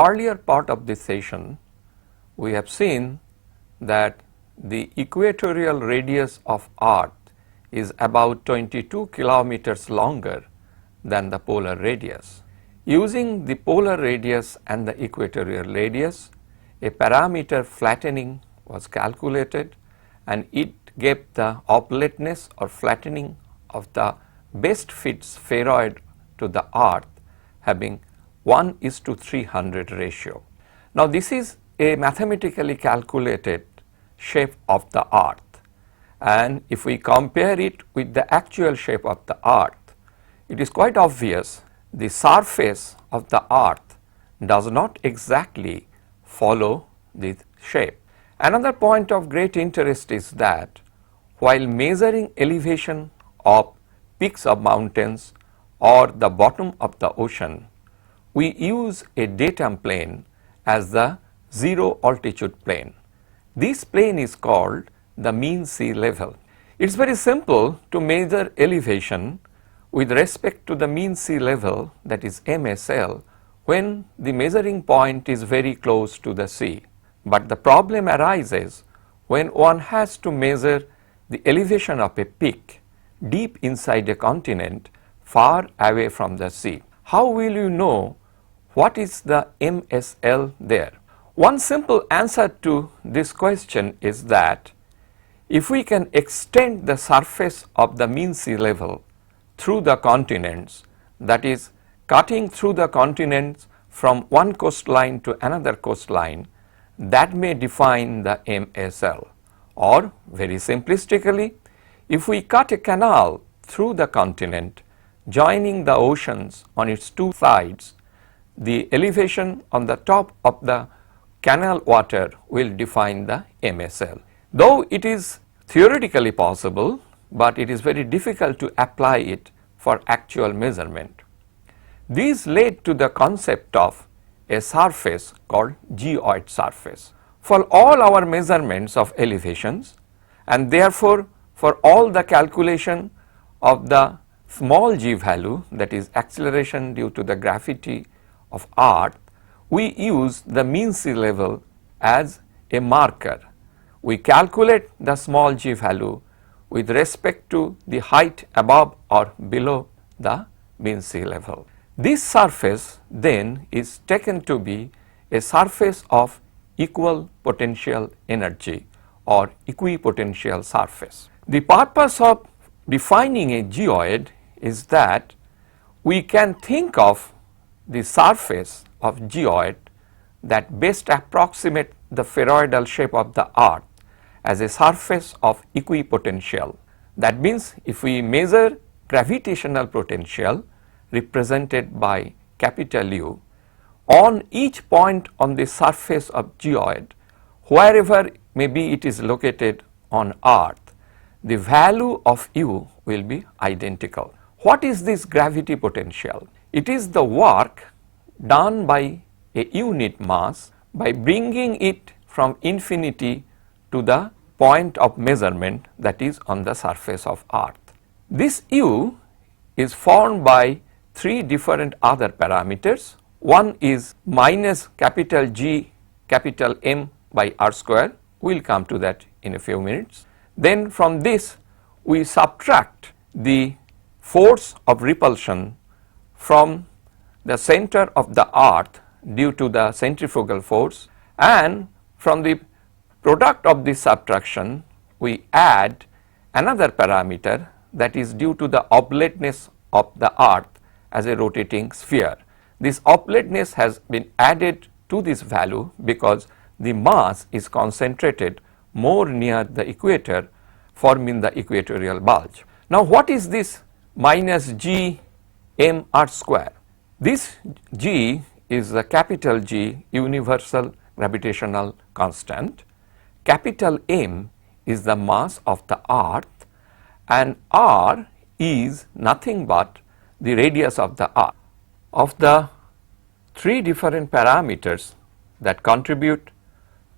earlier part of this session, we have seen that the equatorial radius of Earth is about 22 kilometers longer than the polar radius. Using the polar radius and the equatorial radius, a parameter flattening was calculated, and it gave the oblateness or flattening of the best fit spheroid to the Earth having 1:300 ratio. Now, this is a mathematically calculated shape of the Earth, and if we compare it with the actual shape of the Earth, it is quite obvious the surface of the Earth does not exactly follow this shape. Another point of great interest is that while measuring elevation of peaks of mountains or the bottom of the ocean, we use a datum plane as the zero altitude plane. This plane is called the mean sea level. It is very simple to measure elevation with respect to the mean sea level, that is MSL, when the measuring point is very close to the sea. But the problem arises when one has to measure the elevation of a peak deep inside a continent far away from the sea. How will you know what is the MSL there? One simple answer to this question is that if we can extend the surface of the mean sea level through the continents, that is cutting through the continents from one coastline to another coastline, that may define the MSL. Or very simplistically, if we cut a canal through the continent joining the oceans on its two sides, the elevation on the top of the canal water will define the MSL. Though it is theoretically possible, but it is very difficult to apply it for actual measurement. These led to the concept of a surface called geoid surface. For all our measurements of elevations, and therefore for all the calculation of the small g value, that is acceleration due to the gravity of Earth, we use the mean sea level as a marker. We calculate the small g value with respect to the height above or below the mean sea level. This surface then is taken to be a surface of equal potential energy or equipotential surface. The purpose of defining a geoid is that we can think of the surface of geoid that best approximate the spheroidal shape of the Earth as a surface of equipotential. That means if we measure gravitational potential represented by capital U on each point on the surface of geoid, wherever maybe it is located on Earth, the value of U will be identical. What is this gravity potential? It is the work done by a unit mass by bringing it from infinity to the point of measurement, that is on the surface of Earth. This U is formed by three different other parameters. One is minus capital G capital M by R square. We will come to that in a few minutes. Then from this we subtract the force of repulsion from the center of the Earth due to the centrifugal force, and from the product of this subtraction we add another parameter, that is due to the oblateness of the Earth as a rotating sphere. This oblateness has been added to this value because the mass is concentrated more near the equator, forming the equatorial bulge. Now, what is this minus G M R square? This G is the capital G universal gravitational constant, capital M is the mass of the Earth, and R is nothing but the radius of the Earth. Of the three different parameters that contribute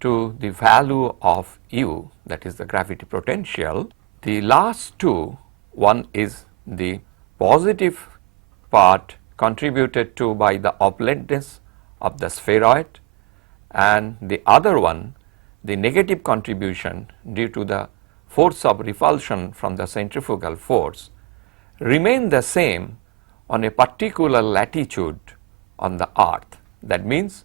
to the value of U, that is the gravity potential, the last two, one is the positive part contributed to by the oblateness of the spheroid, and the other one, the negative contribution due to the force of repulsion from the centrifugal force, remain the same on a particular latitude on the earth. That means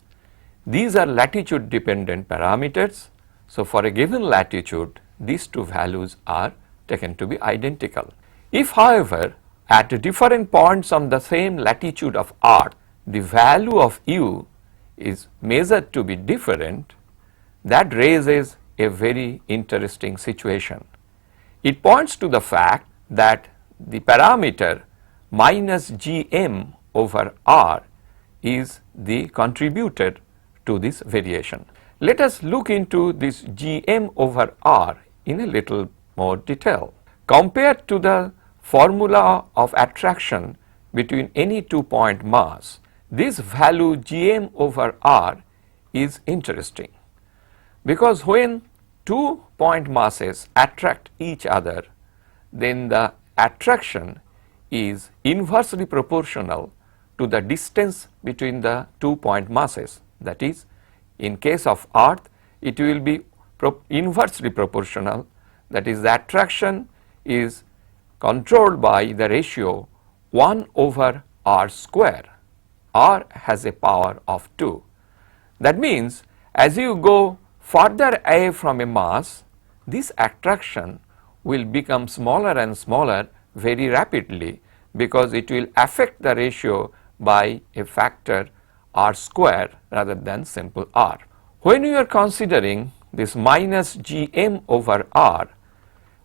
these are latitude dependent parameters. So, for a given latitude, these two values are taken to be identical. If however, at different points on the same latitude of earth, the value of u is measured to be different, that raises a very interesting situation. It points to the fact that the parameter minus gm over r is the contributor to this variation. Let us look into this gm over r in a little more detail. Compared to the formula of attraction between any 2-point mass, this value gm over r is interesting, because when 2-point masses attract each other, then the attraction is inversely proportional to the distance between the 2-point masses. That is, in case of earth, it will be inversely proportional, that is, the attraction is controlled by the ratio 1 over r square. R has a power of 2. That means, as you go further away from a mass, this attraction will become smaller and smaller very rapidly, because it will affect the ratio by a factor r square rather than simple r. When we are considering this minus gm over r,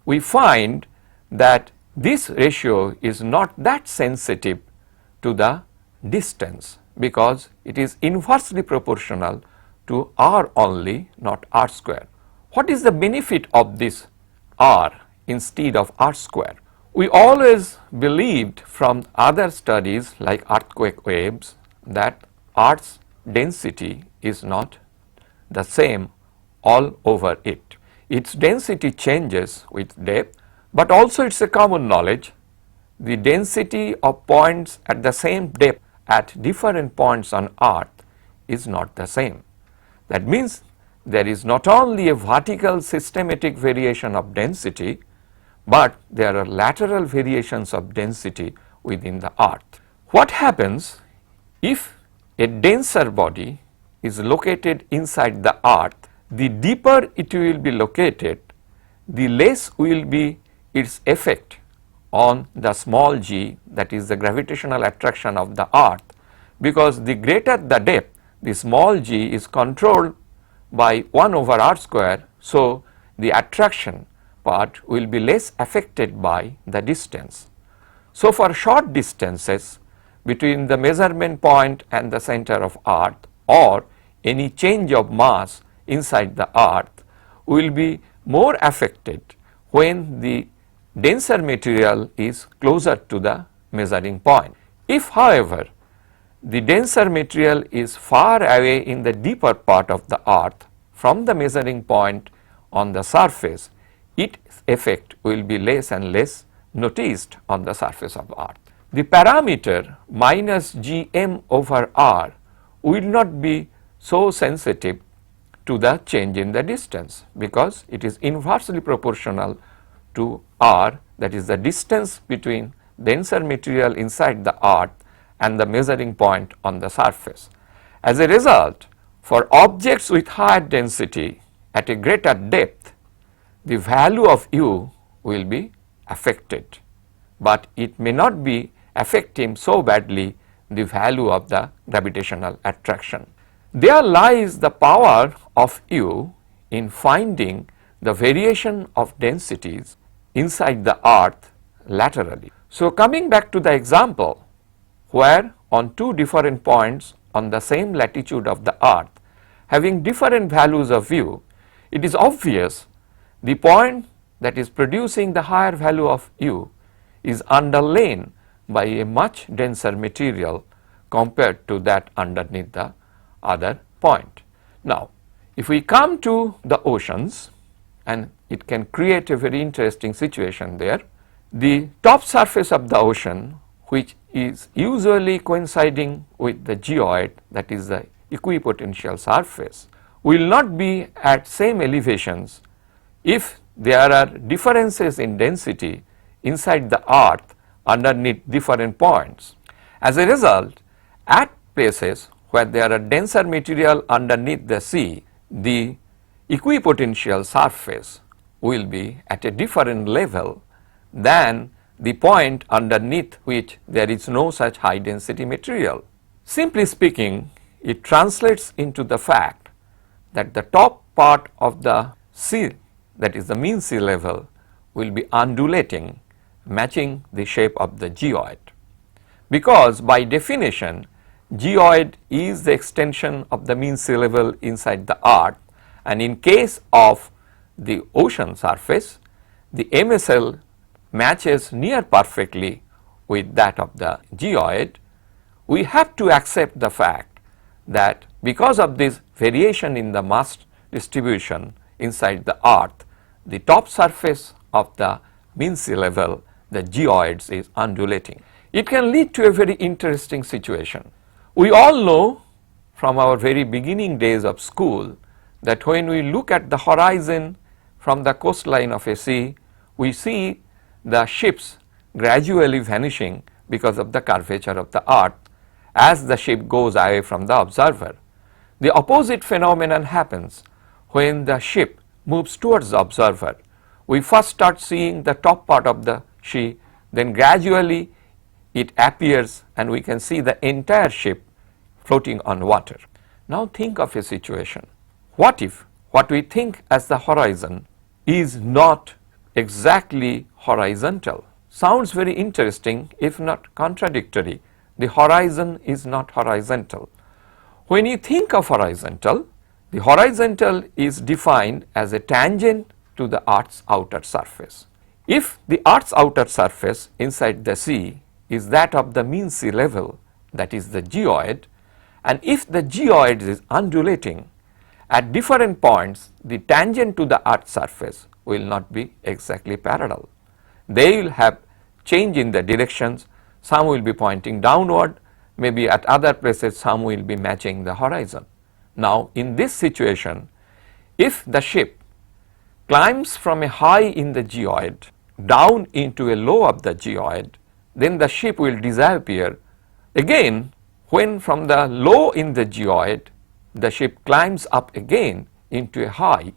we find that this ratio is not that sensitive to the distance, because it is inversely proportional to r only, not r square. What is the benefit of this r instead of r square? We always believed from other studies like earthquake waves that Earth's density is not the same all over it. Its density changes with depth, but also it is a common knowledge the density of points at the same depth at different points on earth is not the same. That means there is not only a vertical systematic variation of density, but there are lateral variations of density within the earth. What happens if a denser body is located inside the earth? The deeper it will be located, the less will be its effect on the small g, that is the gravitational attraction of the earth, because the greater the depth, the small g is controlled by 1 over r square. So, the attraction part will be less affected by the distance. So, for short distances between the measurement point and the center of earth, or any change of mass inside the earth, will be more affected when the denser material is closer to the measuring point. If however, the denser material is far away in the deeper part of the earth from the measuring point on the surface, its effect will be less and less noticed on the surface of earth. The parameter minus gm over r will not be so sensitive to the change in the distance, because it is inversely proportional to r, that is the distance between denser material inside the earth and the measuring point on the surface. As a result, for objects with higher density at a greater depth, the value of u will be affected, but it may not be affecting so badly the value of the gravitational attraction. There lies the power of u in finding the variation of densities inside the earth laterally. So, coming back to the example where on two different points on the same latitude of the earth having different values of u, it is obvious the point that is producing the higher value of u is underlain by a much denser material compared to that underneath the other point. Now, if we come to the oceans, and it can create a very interesting situation there, the top surface of the ocean, which is usually coinciding with the geoid, that is the equipotential surface will not be at same elevations if there are differences in density inside the earth underneath different points. As a result, at places where there are denser material underneath the sea, the equipotential surface will be at a different level than the point underneath which there is no such high density material. Simply speaking, it translates into the fact that the top part of the sea, that is the mean sea level, will be undulating, matching the shape of the geoid. Because by definition, geoid is the extension of the mean sea level inside the earth, and in case of the ocean surface, the MSL matches near perfectly with that of the geoid. We have to accept the fact that because of this variation in the mass distribution inside the earth, the top surface of the mean sea level, the geoids, is undulating. It can lead to a very interesting situation. We all know from our very beginning days of school that when we look at the horizon from the coastline of a sea, we see the ships gradually vanishing because of the curvature of the earth as the ship goes away from the observer. The opposite phenomenon happens when the ship moves towards the observer. We first start seeing the top part of the sea, then gradually it appears and we can see the entire ship floating on water. Now think of a situation. What if what we think as the horizon is not exactly horizontal? Sounds very interesting, if not contradictory. The horizon is not horizontal. When you think of horizontal, the horizontal is defined as a tangent to the earth's outer surface. If the earth's outer surface inside the sea is that of the mean sea level, that is the geoid, and if the geoid is undulating, at different points the tangent to the earth's surface will not be exactly parallel. They will have change in the directions. Some will be pointing downward, maybe at other places some will be matching the horizon. Now in this situation, if the ship climbs from a high in the geoid down into a low of the geoid, then the ship will disappear. Again, when from the low in the geoid the ship climbs up again into a high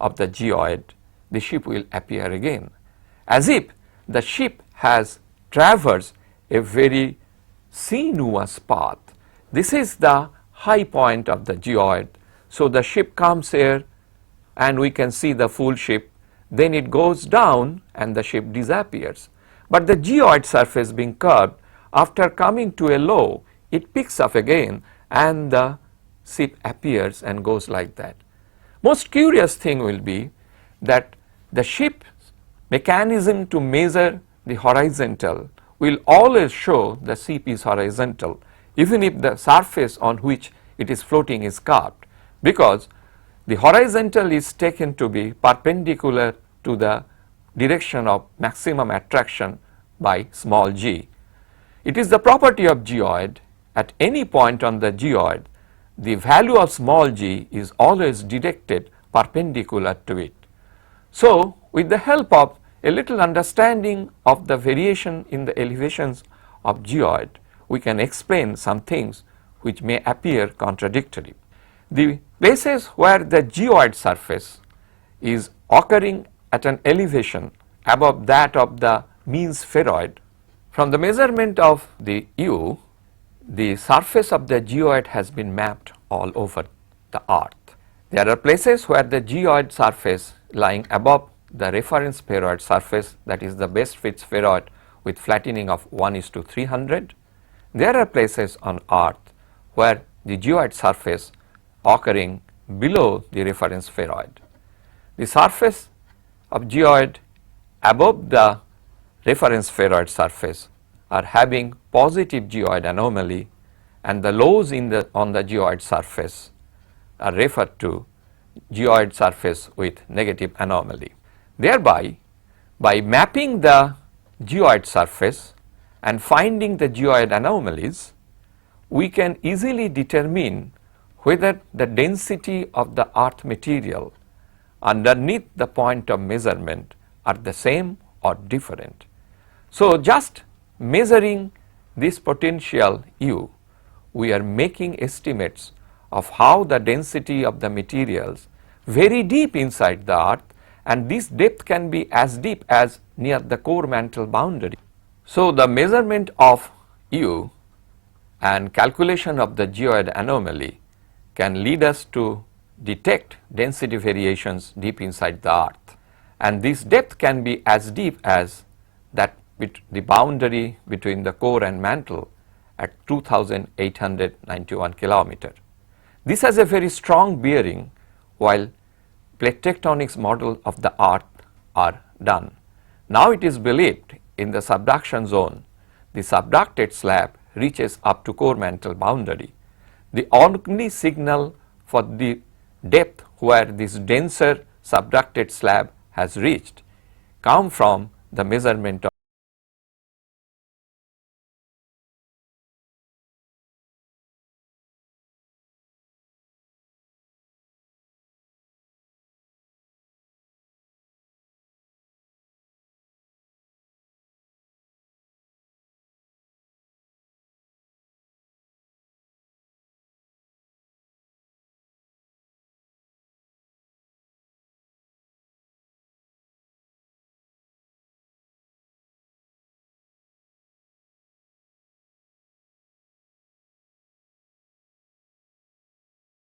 of the geoid, the ship will appear again, as if the ship has traversed a very sinuous path. This is the high point of the geoid. So the ship comes here and we can see the full ship, then it goes down and the ship disappears. But the geoid surface being curved, after coming to a low, it picks up again and the ship appears and goes like that. Most curious thing will be that the ship's mechanism to measure the horizontal will always show the ship is horizontal, even if the surface on which it is floating is curved, because the horizontal is taken to be perpendicular to the direction of maximum attraction by small g. It is the property of geoid. At any point on the geoid, the value of small g is always directed perpendicular to it. So with the help of a little understanding of the variation in the elevations of geoid, we can explain some things which may appear contradictory. The places where the geoid surface is occurring at an elevation above that of the mean spheroid, from the measurement of the U, the surface of the geoid has been mapped all over the earth. There are places where the geoid surface lying above the reference spheroid surface, that is the best fit spheroid with flattening of 1:300. There are places on earth where the geoid surface occurring below the reference spheroid. The surface of geoid above the reference spheroid surface are having positive geoid anomaly, and the lows on the geoid surface are referred to geoid surface with negative anomaly. Thereby, by mapping the geoid surface and finding the geoid anomalies, we can easily determine whether the density of the earth material underneath the point of measurement are the same or different. So, just measuring this potential U, we are making estimates of how the density of the materials very deep inside the earth, and this depth can be as deep as near the core mantle boundary. So, the measurement of U and calculation of the geoid anomaly can lead us to detect density variations deep inside the earth, and this depth can be as deep as that the boundary between the core and mantle at 2891 kilometer. This has a very strong bearing while plate tectonics model of the earth are done. Now it is believed in the subduction zone, the subducted slab reaches up to core mantle boundary. The only signal for the depth where this denser subducted slab has reached come from the measurement of